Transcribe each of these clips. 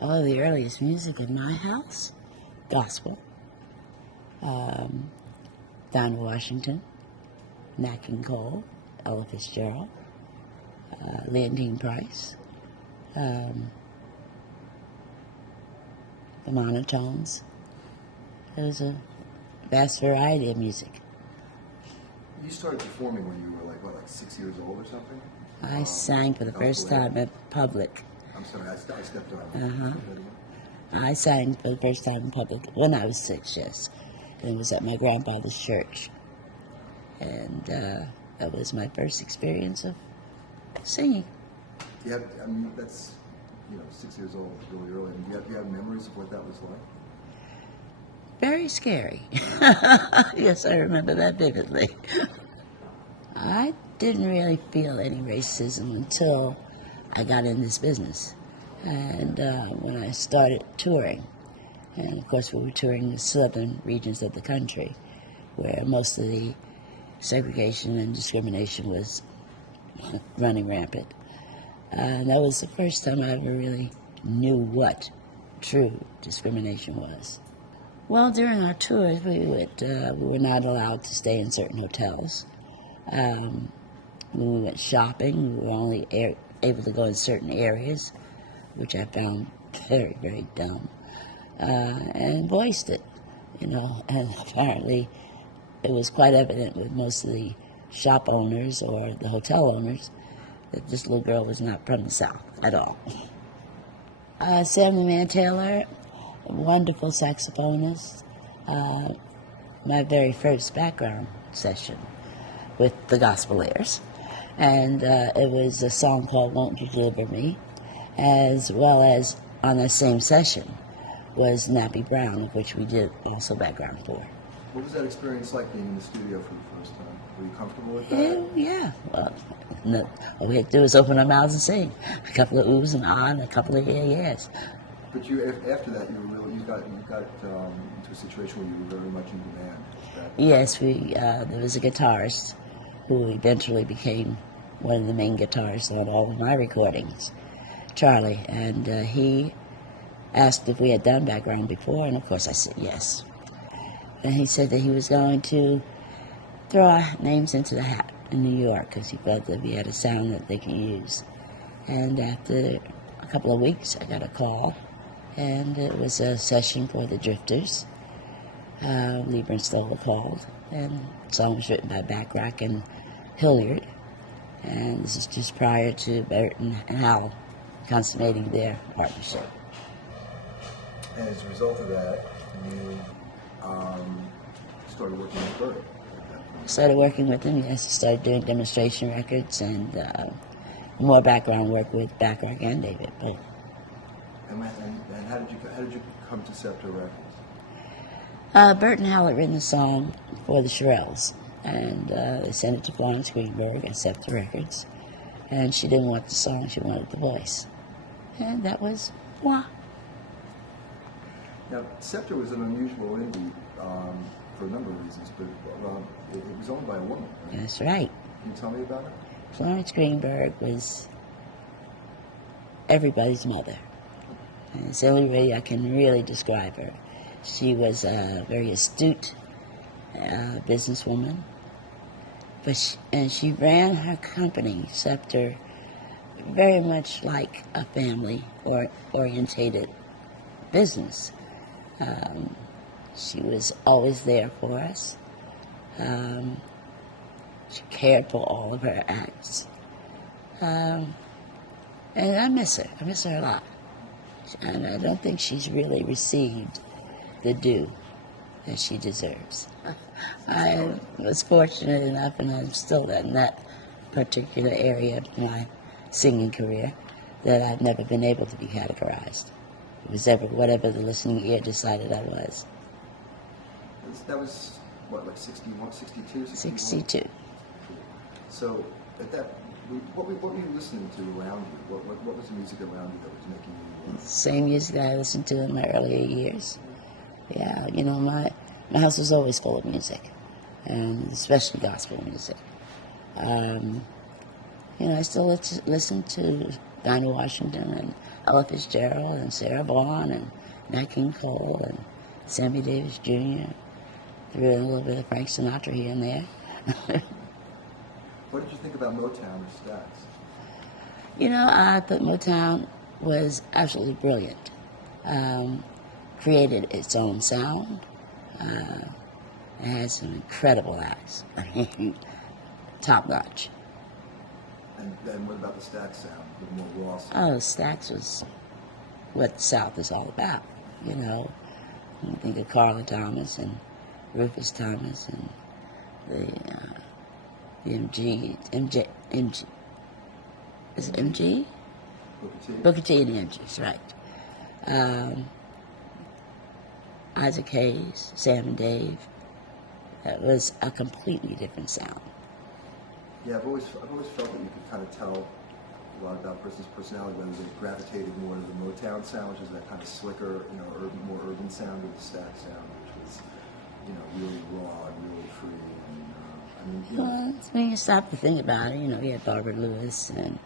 Oh, the earliest music in my house? Gospel. Dinah Washington, Nat King Cole, Ella Fitzgerald, Leontyne Price, the monotones. There's a vast variety of music. You started performing when you were like 6 years old or something? I sang for the first time in public. I'm sorry, I stepped on. I sang for the first time in public when I was 6, yes. And it was at my grandfather's church. And that was my first experience of singing. Do you have, I mean, that's, 6 years old, really early. And do you have memories of what that was like? Very scary. Yes, I remember that vividly. I didn't really feel any racism until I got in this business. And when I started touring, and of course we were touring the southern regions of the country, where most of the segregation and discrimination was running rampant. And that was the first time I ever really knew what true discrimination was. Well, during our tours, we were not allowed to stay in certain hotels. When we went shopping, we were only able to go in certain areas, which I found very, very dumb, and voiced it, and apparently it was quite evident with most of the shop owners or the hotel owners that this little girl was not from the South at all. Samuel Man Taylor, a wonderful saxophonist, my very first background session with the Gospelaires. And it was a song called Won't You Deliver Me, as well as on that same session was Nappy Brown, of which we did also background for. What was that experience like being in the studio for the first time? Were you comfortable with that? Yeah. Well, all we had to do was open our mouths and sing. A couple of oohs and ah and a couple of yeah-yeahs. But after that, you got into a situation where you were very much in demand. Yes, there was a guitarist who eventually became one of the main guitarists on all of my recordings, Charlie, and he asked if we had done background before, and of course I said yes. And he said that he was going to throw our names into the hat in New York because he felt that we had a sound that they could use. And after a couple of weeks, I got a call, and it was a session for the Drifters. Lieber and Stoller called, and the song was written by Backrack and Hilliard, and this is just prior to Burton and Howell consummating their partnership. And as a result of that, you started working with Burt. I started working with him, yes. I started doing demonstration records and more background work with Backrack and David. But And how did you come to Scepter Records? Burt and Howell had written a song for the Shirelles, and they sent it to Florence Greenberg at Scepter Records, and she didn't want the song, she wanted the voice. And that was moi. Now, Scepter was an unusual indie for a number of reasons, but it was owned by a woman, right? That's right. Can you tell me about it? Florence Greenberg was everybody's mother. And it's the only way I can really describe her. She was a very astute businesswoman, and she ran her company, Scepter, very much like a family-orientated business. She was always there for us. She cared for all of her acts. And I miss her. I miss her a lot. And I don't think she's really received the due that she deserves. I was fortunate enough, and I'm still in that particular area of my singing career, that I've never been able to be categorized. It was whatever the listening ear decided I was. That was, what, like 61, 62? 62. So, at that, what were you listening to around you? What was the music around you that was making you... Same music that I listened to in my earlier years. Yeah, my house was always full of music, and especially gospel music. I still listen to Dinah Washington and Ella Fitzgerald and Sarah Vaughan and Nat King Cole and Sammy Davis Jr. Threw in a little bit of Frank Sinatra here and there. What did you think about Motown or Stax? You know, I thought Motown was absolutely brilliant. Created its own sound. It had some incredible acts. Top notch. And then what about the Stax sound, the more raw sound? Oh, Stax was what the South is all about, you know. You think of Carla Thomas and Rufus Thomas and the MG, is it MG? Booker T? Booker T and the MGs, right. Isaac Hayes, Sam and Dave. That was a completely different sound. Yeah, I've always felt that you could kind of tell a lot about a person's personality, whether they gravitated more to the Motown sound, which is that kind of slicker, you know, more urban sound, or the Stax sound, which was, you know, really raw and really free. And I mean, you know, Well, when you stop to think about it, you know, we had Barbara Lewis and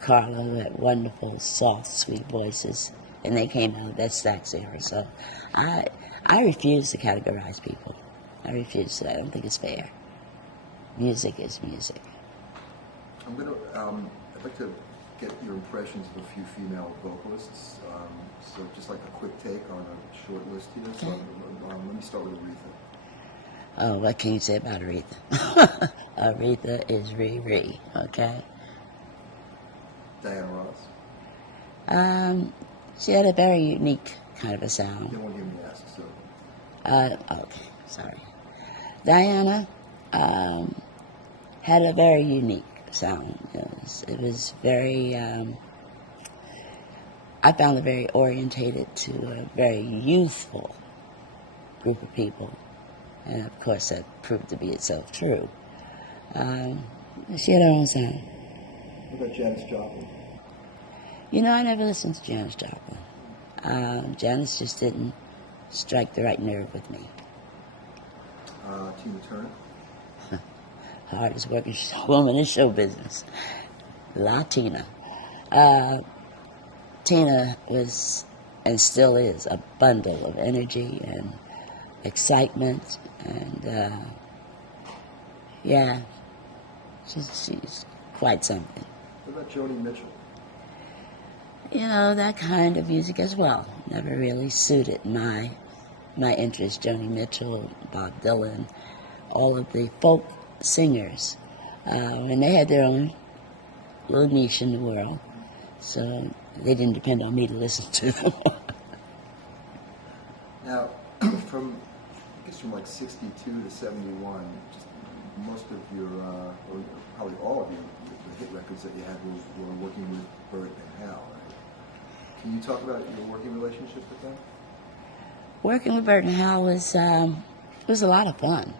Carla, who had wonderful, soft, sweet voices, and they came out of that Stax era. So I refuse to categorize people. I refuse to. I don't think it's fair. Music is music. I'd like to get your impressions of a few female vocalists. So just like a quick take on a short list here. So let me start with Aretha. Oh, what can you say about Aretha? Aretha is Riri, okay? Diana Ross. She had a very unique kind of a sound. You don't want to hear me ask, so. Okay, sorry. Diana had a very unique sound. It was very, I found it very orientated to a very youthful group of people. And of course that proved to be itself true. She had her own sound. What about Janis Joplin? You know, I never listened to Janis Joplin. Janis just didn't strike the right nerve with me. Tina Turner. Hardest working woman in show business. Latina. Tina was, and still is, a bundle of energy and excitement, and yeah, she's quite something. What about Joni Mitchell? You know, that kind of music as well never really suited my interest. Joni Mitchell, Bob Dylan, all of the folk singers, and they had their own little niche in the world, so they didn't depend on me to listen to them. Now, from like 62 to 71, just most of your, or probably all of the hit records that you had were working with Bert and Hal, right? Can you talk about your working relationship with them? Working with Bert and Hal was a lot of fun.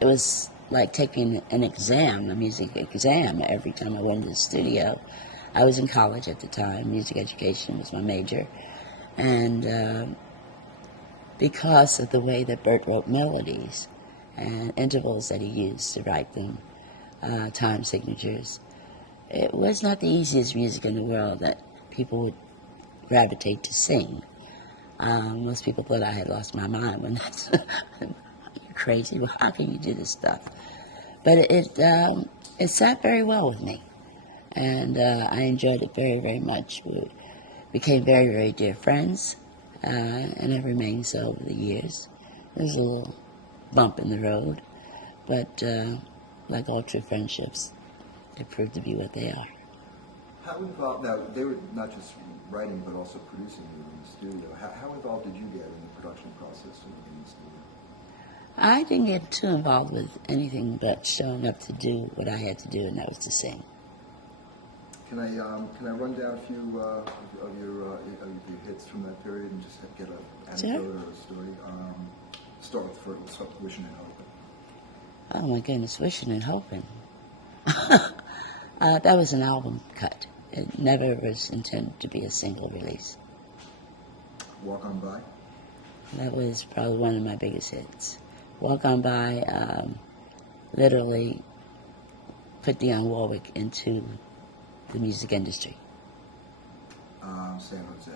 It was like taking an exam, a music exam, every time I went to the studio. I was in college at the time. Music education was my major. And because of the way that Bert wrote melodies and intervals that he used to write them, time signatures, it was not the easiest music in the world that people would gravitate to sing. Most people thought I had lost my mind when that's you're crazy. Well, how can you do this stuff? But it sat very well with me, and I enjoyed it very, very much. We became very, very dear friends, and have remained so over the years. There's a little bump in the road, but like all true friendships, they prove to be what they are. How involved, now they were not just writing but also producing you in the studio. How involved did you get in the production process in the studio? I didn't get too involved with anything but showing up to do what I had to do, and that was to sing. Can I run down a few of your hits from that period and just get an anecdote or a story? Start with Wishing and Hoping. Oh my goodness, Wishing and Hoping. That was an album cut. It never was intended to be a single release. Walk On By. That was probably one of my biggest hits. Walk On By literally put Dionne Warwick into the music industry. San Jose.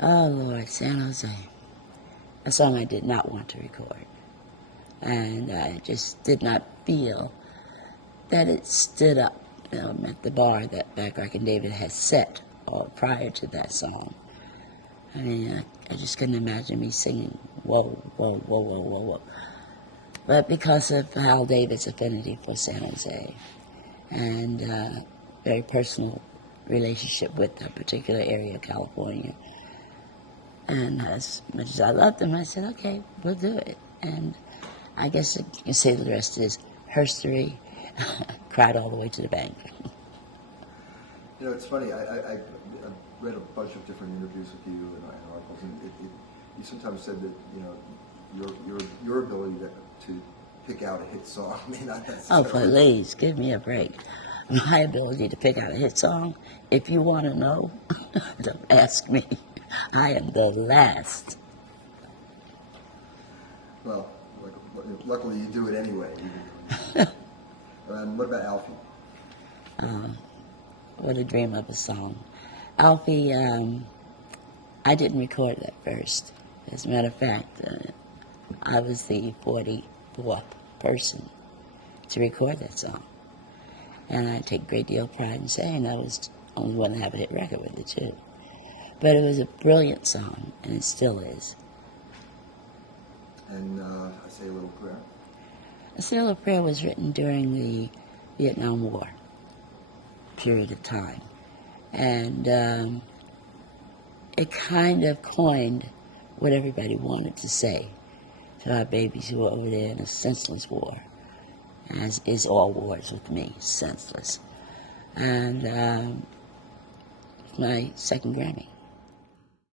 Oh, Lord, San Jose. A song I did not want to record. And I just did not feel that it stood up at the bar that Bacharach and David had set all prior to that song. I mean, I just couldn't imagine me singing, whoa, whoa, whoa, whoa, whoa, whoa. But because of Hal David's affinity for San Jose and very personal relationship with that particular area of California, and as much as I loved him, I said, okay, we'll do it. And I guess you can say the rest is herstory. Cried all the way to the bank. You know, it's funny. I read a bunch of different interviews with you and articles, and you sometimes said that your ability to pick out a hit song may not necessarily. Oh, please, give me a break. My ability to pick out a hit song, if you want to know, don't ask me. I am the last. Well, luckily you do it anyway. What about Alfie? What a dream of a song. Alfie, I didn't record that first. As a matter of fact, I was the 44th person to record that song. And I take a great deal of pride in saying I was the only one to have a hit record with it, too. But it was a brilliant song, and it still is. And I Say a Little Prayer? A Say a Little Prayer was written during the Vietnam War period of time. And it kind of coined what everybody wanted to say to our babies who were over there in a senseless war, as is all wars with me, senseless. And my second Grammy.